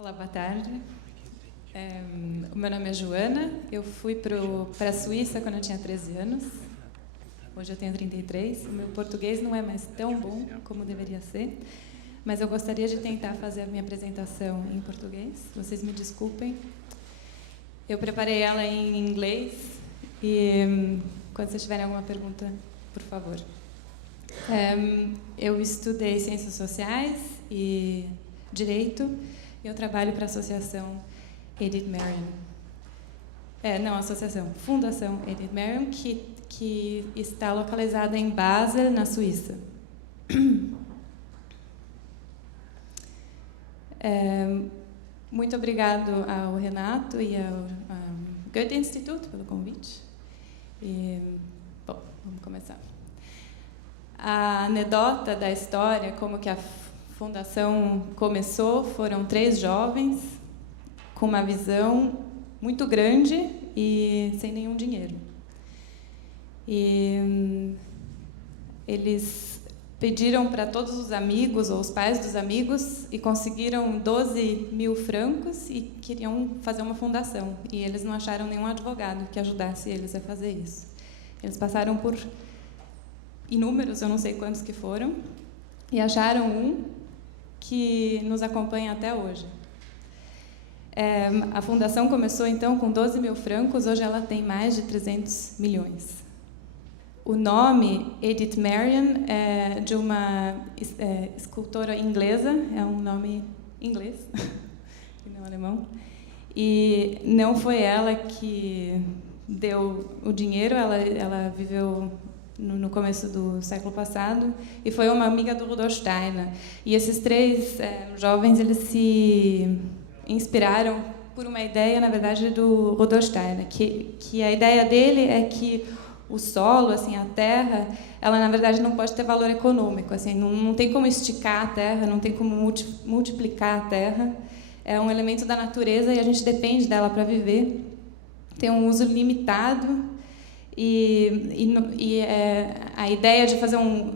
Olá, boa tarde. O meu nome é Joana. Eu fui para a Suíça quando eu tinha 13 anos. Hoje eu tenho 33. O meu português não é mais tão bom como deveria ser, mas eu gostaria de tentar fazer a minha apresentação em português. Vocês me desculpem. Eu preparei ela em inglês e quando vocês tiverem alguma pergunta, por favor. Eu estudei Ciências Sociais e Direito. Eu trabalho para a Associação Edith Marion. Fundação Edith Marion, que está localizada em Basel, na Suíça. Muito obrigado ao Renato e ao Goethe-Institut pelo convite. Vamos começar. A anedota da história, como que a fundação começou, foram 3 jovens com uma visão muito grande e sem nenhum dinheiro. E eles pediram para todos os amigos ou os pais dos amigos e conseguiram 12 mil francos e queriam fazer uma fundação. E eles não acharam nenhum advogado que ajudasse eles a fazer isso. Eles passaram por inúmeros, eu não sei quantos que foram, e acharam um que nos acompanha até hoje. A fundação começou, então, com 12 mil francos, hoje ela tem mais de 300 milhões. O nome Edith Marion é de uma escultora inglesa, é um nome inglês, e não alemão, e não foi ela que deu o dinheiro, ela viveu no começo do século passado, e foi uma amiga do Rudolf Steiner. E esses 3 jovens, eles se inspiraram por uma ideia, na verdade, do Rudolf Steiner, que a ideia dele é que o solo, assim, a terra, ela, na verdade, não pode ter valor econômico, assim, não tem como esticar a terra, não tem como multiplicar a terra, é um elemento da natureza e a gente depende dela para viver, tem um uso limitado. A ideia de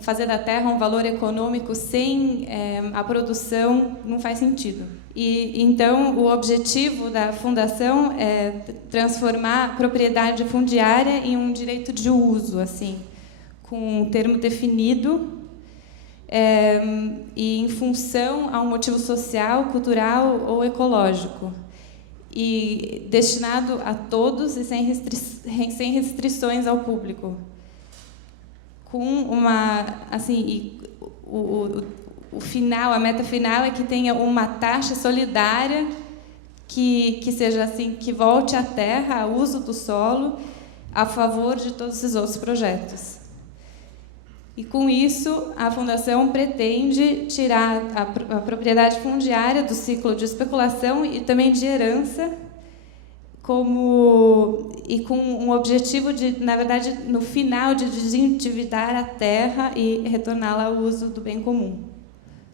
fazer da terra um valor econômico sem a produção não faz sentido. Então, o objetivo da fundação é transformar a propriedade fundiária em um direito de uso, assim, com um termo definido e em função a um motivo social, cultural ou ecológico. E destinado a todos e sem restrições ao público. Com uma, assim, o final, a meta final é que tenha uma taxa solidária que seja assim, que volte à terra, ao uso do solo, a favor de todos esses outros projetos. E com isso, a fundação pretende tirar a propriedade fundiária do ciclo de especulação e também de herança, com um objetivo de, na verdade, no final, de desendividar a terra e retorná-la ao uso do bem comum.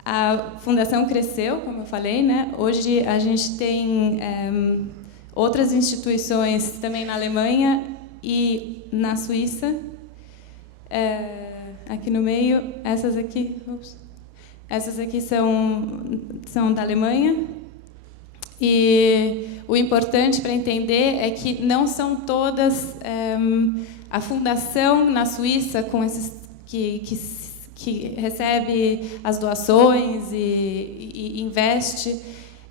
A fundação cresceu, como eu falei, né? Hoje a gente tem outras instituições também na Alemanha e na Suíça. Aqui no meio, essas aqui são da Alemanha. E o importante para entender é que não são todas a fundação na Suíça com esses que recebe as doações e investe,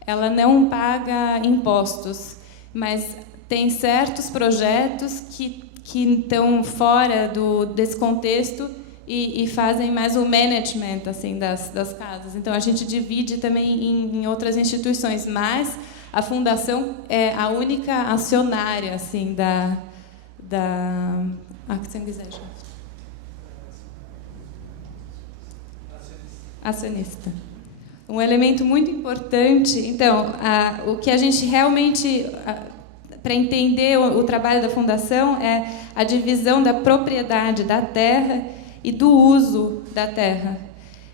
ela não paga impostos, mas tem certos projetos que estão fora desse contexto e fazem mais o management, assim, das casas. Então, a gente divide também em outras instituições, mas a fundação é a única acionária, assim, da Aktiengesellschaft. Acionista. Um elemento muito importante, então, o que a gente realmente, para entender o trabalho da fundação, é a divisão da propriedade da terra e do uso da terra.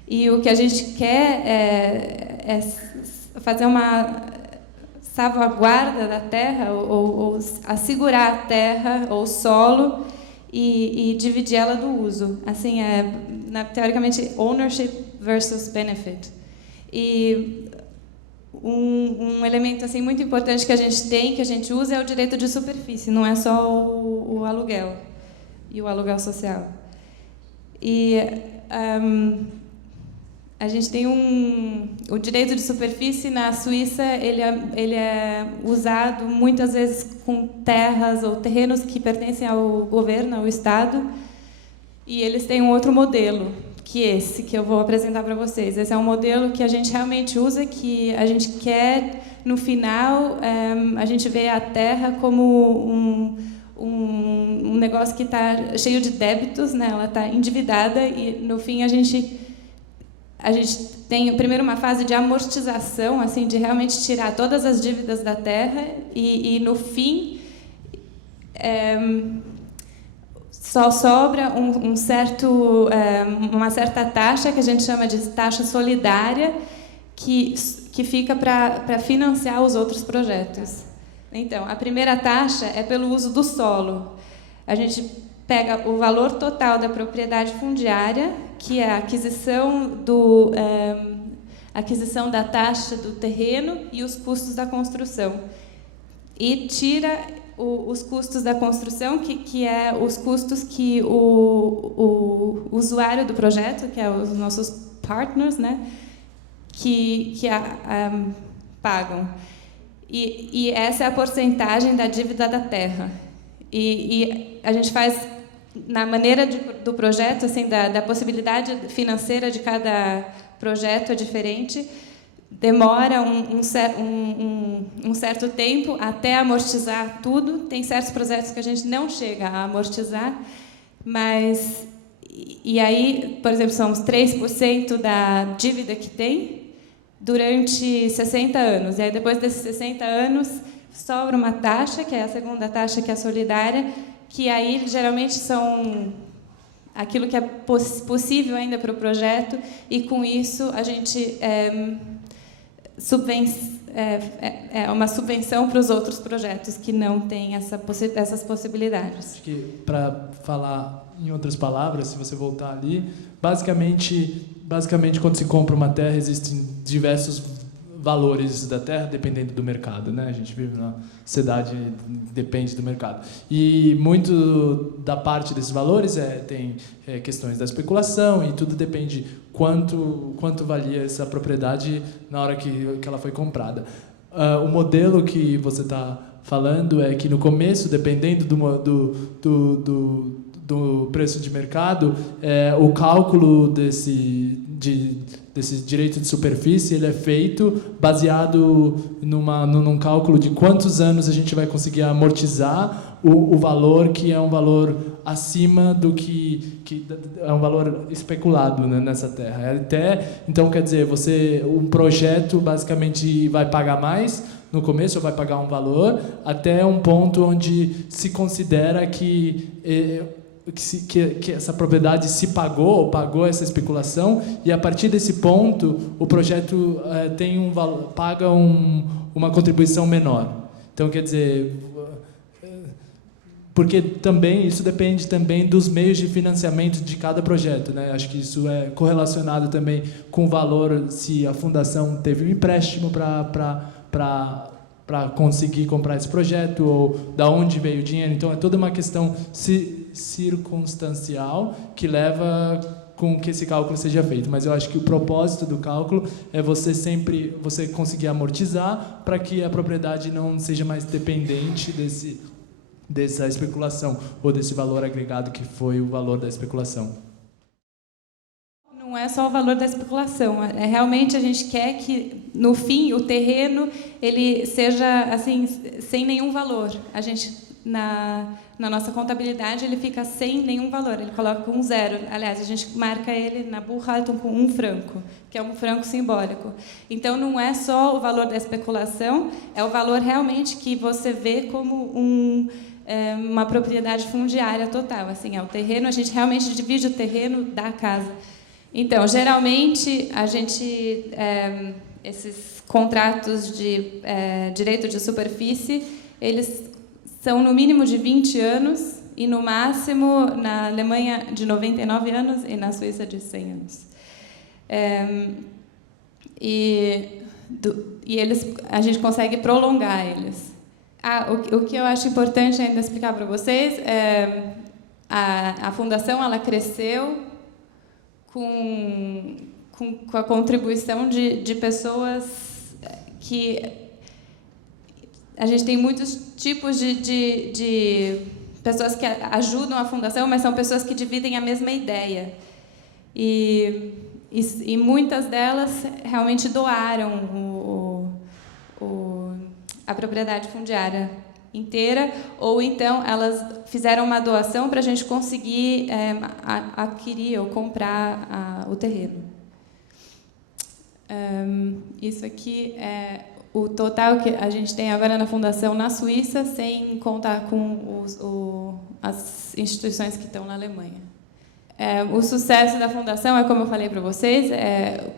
E o que a gente quer é fazer uma salvaguarda da terra, ou assegurar a terra ou o solo e dividir ela do uso. Assim, teoricamente, ownership versus benefit. E um elemento assim muito importante que a gente usa, é o direito de superfície, não é só o aluguel e o aluguel social. E a gente tem o direito de superfície na Suíça, ele é usado muitas vezes com terras ou terrenos que pertencem ao governo, ao Estado, e eles têm um outro modelo, que esse que eu vou apresentar para vocês. Esse é um modelo que a gente realmente usa, que a gente quer, no final, a gente vê a terra como um negócio que está cheio de débitos, né? Ela está endividada, e no fim a gente tem primeiro uma fase de amortização, assim, de realmente tirar todas as dívidas da terra, e no fim só sobra uma certa taxa, que a gente chama de taxa solidária, que fica para financiar os outros projetos. Então, a primeira taxa é pelo uso do solo. A gente pega o valor total da propriedade fundiária, que é a aquisição da taxa do terreno e os custos da construção. E tira os custos da construção, que é os custos que o usuário do projeto, que é os nossos partners, né, pagam. E essa é a porcentagem da dívida da terra. E a gente faz, na maneira do projeto, assim, da possibilidade financeira de cada projeto é diferente. Demora um certo tempo até amortizar tudo. Tem certos projetos que a gente não chega a amortizar, mas... E aí, por exemplo, somos 3% da dívida que tem durante 60 anos. E aí, depois desses 60 anos, sobra uma taxa, que é a segunda taxa, que é a solidária, que aí, geralmente, são aquilo que é possível ainda para o projeto, e, com isso, a gente... é uma subvenção para os outros projetos que não têm essas possibilidades. Acho que, para falar em outras palavras, se você voltar ali, basicamente quando se compra uma terra, existem diversos valores da terra dependendo do mercado, né? A gente vive na sociedade, depende do mercado. E muito da parte desses valores tem questões da especulação, e tudo depende quanto valia essa propriedade na hora que ela foi comprada. O modelo que você está falando é que, no começo, dependendo do preço de mercado, o cálculo desse direito de superfície, ele é feito baseado num cálculo de quantos anos a gente vai conseguir amortizar o valor, que é um valor acima do que é um valor especulado, né, nessa terra. Então, quer dizer, um projeto basicamente vai pagar mais no começo, ou vai pagar um valor, até um ponto onde se considera que essa propriedade se pagou essa especulação, e a partir desse ponto o projeto paga uma contribuição menor. Então, quer dizer, porque também isso depende também dos meios de financiamento de cada projeto, né? Acho que isso é correlacionado também com o valor, se a fundação teve um empréstimo para conseguir comprar esse projeto, ou da onde veio o dinheiro. Então, é toda uma questão circunstancial que leva com que esse cálculo seja feito. Mas eu acho que o propósito do cálculo é você conseguir amortizar, para que a propriedade não seja mais dependente dessa especulação, ou desse valor agregado que foi o valor da especulação. Não é só o valor da especulação. Realmente a gente quer que, no fim, o terreno ele seja assim, sem nenhum valor. A gente, na nossa contabilidade, ele fica sem nenhum valor. Ele coloca um zero. Aliás, a gente marca ele na Buchhaltung com um franco, que é um franco simbólico. Então, não é só o valor da especulação, é o valor realmente que você vê como uma propriedade fundiária total. Assim, é o terreno, a gente realmente divide o terreno da casa. Então, geralmente, esses contratos de direito de superfície, eles são no mínimo de 20 anos e no máximo, na Alemanha, de 99 anos e na Suíça de 100 anos. E e a gente consegue prolongar eles. O que eu acho importante ainda explicar para vocês é a fundação ela cresceu com a contribuição de pessoas que a gente tem muitos tipos de pessoas que ajudam a fundação, mas são pessoas que dividem a mesma ideia. E muitas delas realmente doaram a propriedade fundiária inteira, ou então elas fizeram uma doação para a gente conseguir adquirir ou comprar o terreno. Isso aqui é o total que a gente tem agora na fundação na Suíça, sem contar com as instituições que estão na Alemanha. O sucesso da fundação é, como eu falei para vocês,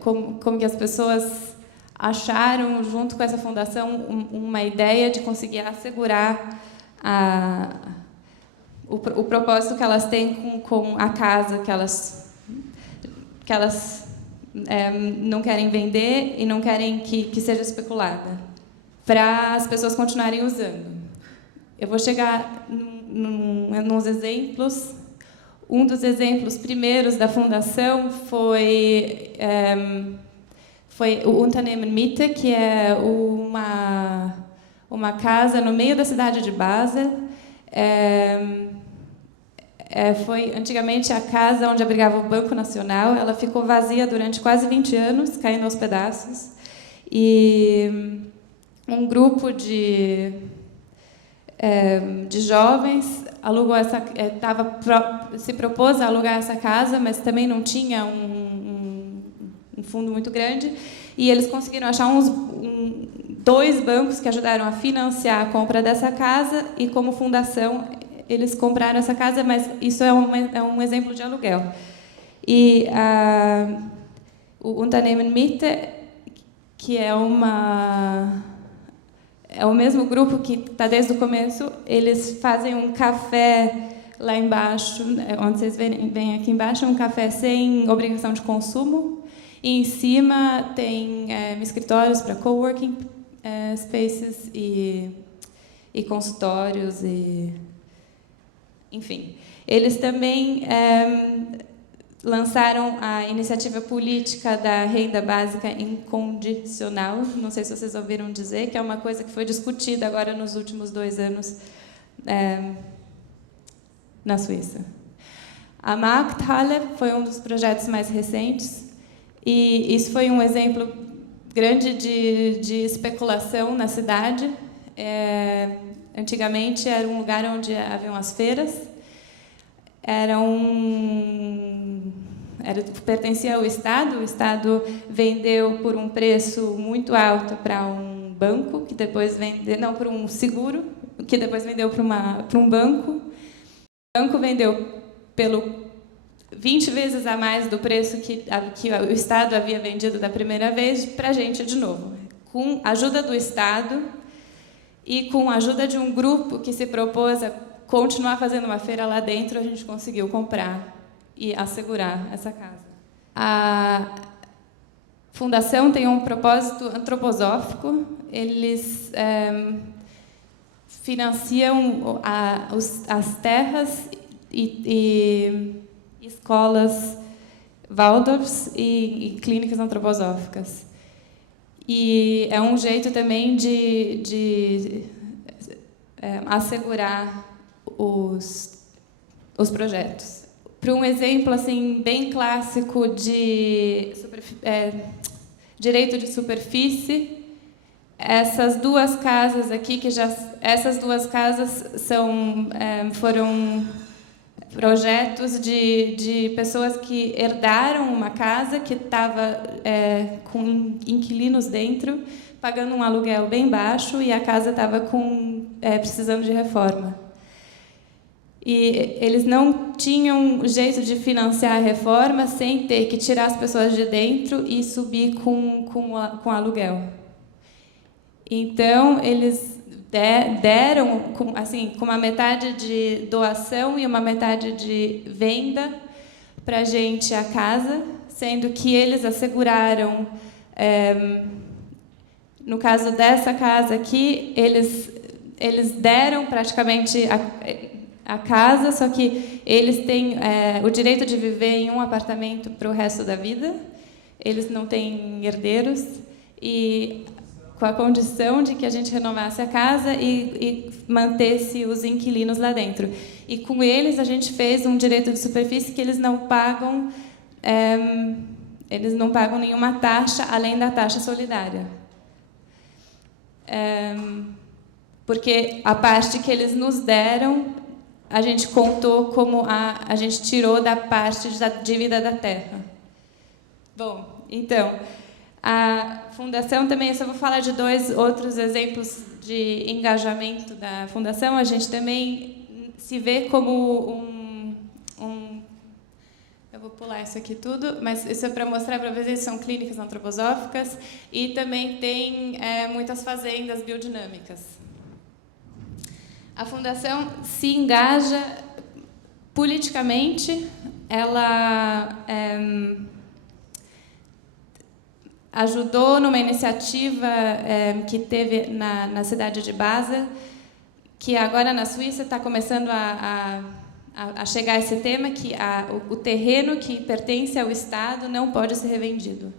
como que as pessoas acharam, junto com essa fundação, uma ideia de conseguir assegurar o propósito que elas têm com a casa que elas não querem vender e não querem que seja especulada, para as pessoas continuarem usando. Eu vou chegar nos exemplos. Um dos exemplos primeiros da fundação foi o Unternehmen Mitte, que é uma casa no meio da cidade de Basel. Foi antigamente a casa onde abrigava o Banco Nacional. Ela ficou vazia durante quase 20 anos, caindo aos pedaços. E um grupo de jovens se propôs a alugar essa casa, mas também não tinha um fundo muito grande. E eles conseguiram achar 2 bancos que ajudaram a financiar a compra dessa casa, e como fundação eles compraram essa casa, mas isso é um exemplo de aluguel. E o Unternehmen Mitte, que é o mesmo grupo que está desde o começo, eles fazem um café lá embaixo, onde vocês veem aqui embaixo, um café sem obrigação de consumo. E em cima tem escritórios para coworking spaces e consultórios enfim. Eles também lançaram a iniciativa política da renda básica incondicional, não sei se vocês ouviram dizer, que é uma coisa que foi discutida agora nos últimos 2 anos na Suíça. A Markthalle foi um dos projetos mais recentes, e isso foi um exemplo grande de especulação na cidade. Antigamente era um lugar onde haviam as feiras, pertencia ao Estado. O Estado vendeu por um preço muito alto para um banco, que depois por um seguro, que depois vendeu para um banco. O banco vendeu pelo 20 vezes a mais do preço que o Estado havia vendido da primeira vez para a gente de novo. Com a ajuda do Estado e com a ajuda de um grupo que se propôs a continuar fazendo uma feira lá dentro, a gente conseguiu comprar e assegurar essa casa. A fundação tem um propósito antroposófico. Eles financiam as terras e escolas Waldorfs e clínicas antroposóficas. E é um jeito também de assegurar os projetos. Para um exemplo assim bem clássico de direito de superfície, essas 2 casas aqui, essas 2 casas foram projetos de pessoas que herdaram uma casa que estava com inquilinos dentro, pagando um aluguel bem baixo, e a casa estava precisando de reforma. E eles não tinham jeito de financiar a reforma sem ter que tirar as pessoas de dentro e subir com aluguel. Então, eles deram com uma metade de doação e uma metade de venda para a gente a casa, sendo que eles asseguraram No caso dessa casa aqui, eles deram praticamente a casa, só que eles têm o direito de viver em um apartamento para o resto da vida. Eles não têm herdeiros e com a condição de que a gente renovasse a casa e mantesse os inquilinos lá dentro. E com eles a gente fez um direito de superfície que eles não pagam nenhuma taxa além da taxa solidária. Porque a parte que eles nos deram, a gente contou como a gente tirou da parte da dívida da terra. Bom, então, a Fundação também, eu só vou falar de 2 outros exemplos de engajamento da Fundação. A gente também se vê como eu vou pular isso aqui tudo, mas isso é para mostrar para vocês, são clínicas antroposóficas e também tem muitas fazendas biodinâmicas. A Fundação se engaja politicamente, ela ajudou numa iniciativa que teve na cidade de Basel, que agora na Suíça está começando a chegar esse tema, que o terreno que pertence ao Estado não pode ser revendido.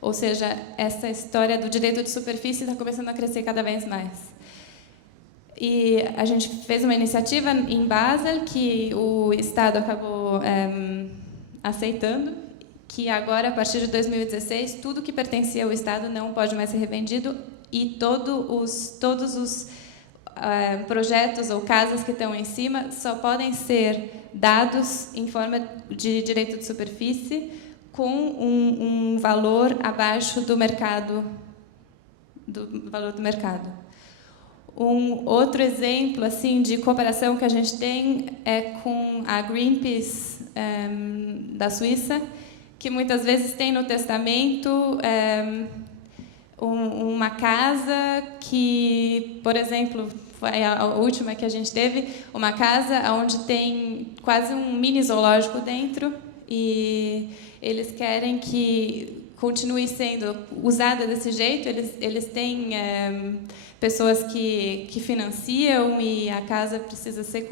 Ou seja, essa história do direito de superfície está começando a crescer cada vez mais. E a gente fez uma iniciativa em Basel que o Estado acabou aceitando, que agora, a partir de 2016, tudo que pertencia ao Estado não pode mais ser revendido e todos os projetos ou casas que estão em cima só podem ser dados em forma de direito de superfície com um valor abaixo do mercado, do valor do mercado. Um outro exemplo assim de cooperação que a gente tem é com a Greenpeace da Suíça, que muitas vezes tem no testamento uma casa que, por exemplo, foi a última que a gente teve, uma casa onde tem quase um mini zoológico dentro e eles querem que continue sendo usada desse jeito. Eles têm pessoas que financiam e a casa precisa ser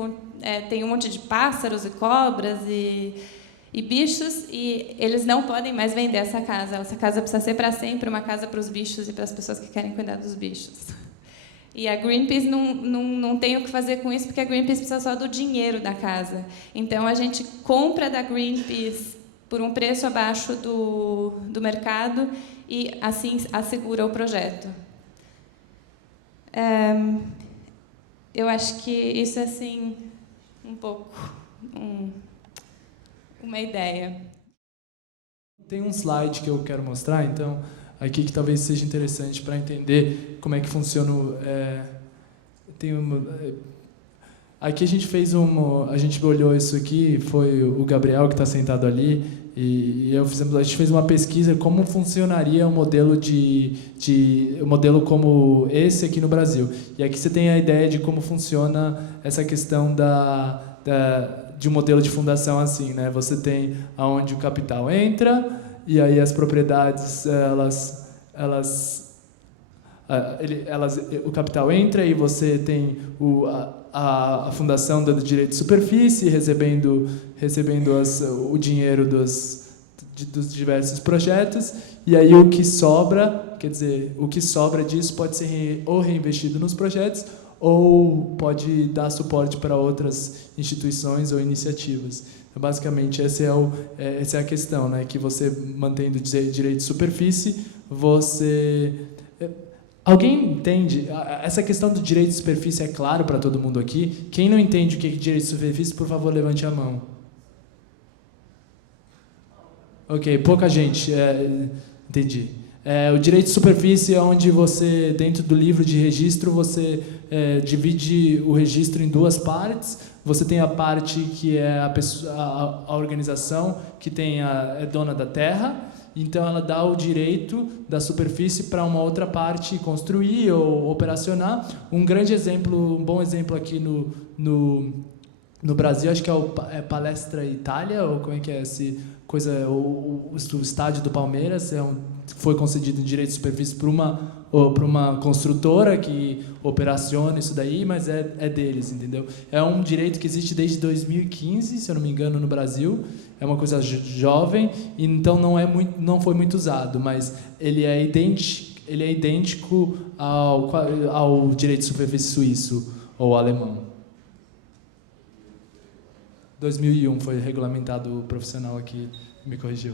tem um monte de pássaros e cobras e bichos, e eles não podem mais vender essa casa. Essa casa precisa ser para sempre uma casa para os bichos e para as pessoas que querem cuidar dos bichos. E a Greenpeace não tem o que fazer com isso, porque a Greenpeace precisa só do dinheiro da casa. Então, a gente compra da Greenpeace por um preço abaixo do mercado e, assim, assegura o projeto. Eu acho que isso é, assim, um pouco uma ideia. Tem um slide que eu quero mostrar, então, aqui que talvez seja interessante para entender como é que funciona. Aqui a gente fez a gente olhou isso aqui, foi o Gabriel que está sentado ali, e a gente fez uma pesquisa como funcionaria um modelo um modelo como esse aqui no Brasil. E aqui você tem a ideia de como funciona essa questão de um modelo de fundação assim, né? Você tem aonde o capital entra e aí as propriedades o capital entra e você tem a fundação dando direito de superfície, recebendo o dinheiro dos diversos projetos, e aí o que sobra, quer dizer, o que sobra disso pode ser ou reinvestido nos projetos ou pode dar suporte para outras instituições ou iniciativas. Então, basicamente, essa é a questão, né? Que você, mantendo direito de superfície, você... Alguém entende? Essa questão do direito de superfície é claro para todo mundo aqui? Quem não entende o que é direito de superfície, por favor, levante a mão. Ok, pouca gente. Entendi. O direito de superfície é onde você, dentro do livro de registro, você divide o registro em 2 partes. Você tem a parte que é a organização que é dona da terra, então ela dá o direito da superfície para uma outra parte construir ou operacionar. Um bom exemplo aqui no Brasil, acho que é Palestra Itália, ou como é que é esse coisa, o estádio do Palmeiras, foi concedido em direito de superfície por uma construtora que operaciona isso daí, mas é deles, entendeu? É um direito que existe desde 2015, se eu não me engano, no Brasil. É uma coisa jovem, e então não foi muito usado, mas ele é idêntico ao direito de superfície suíço ou alemão. 2001 foi regulamentado, o profissional aqui me corrigiu.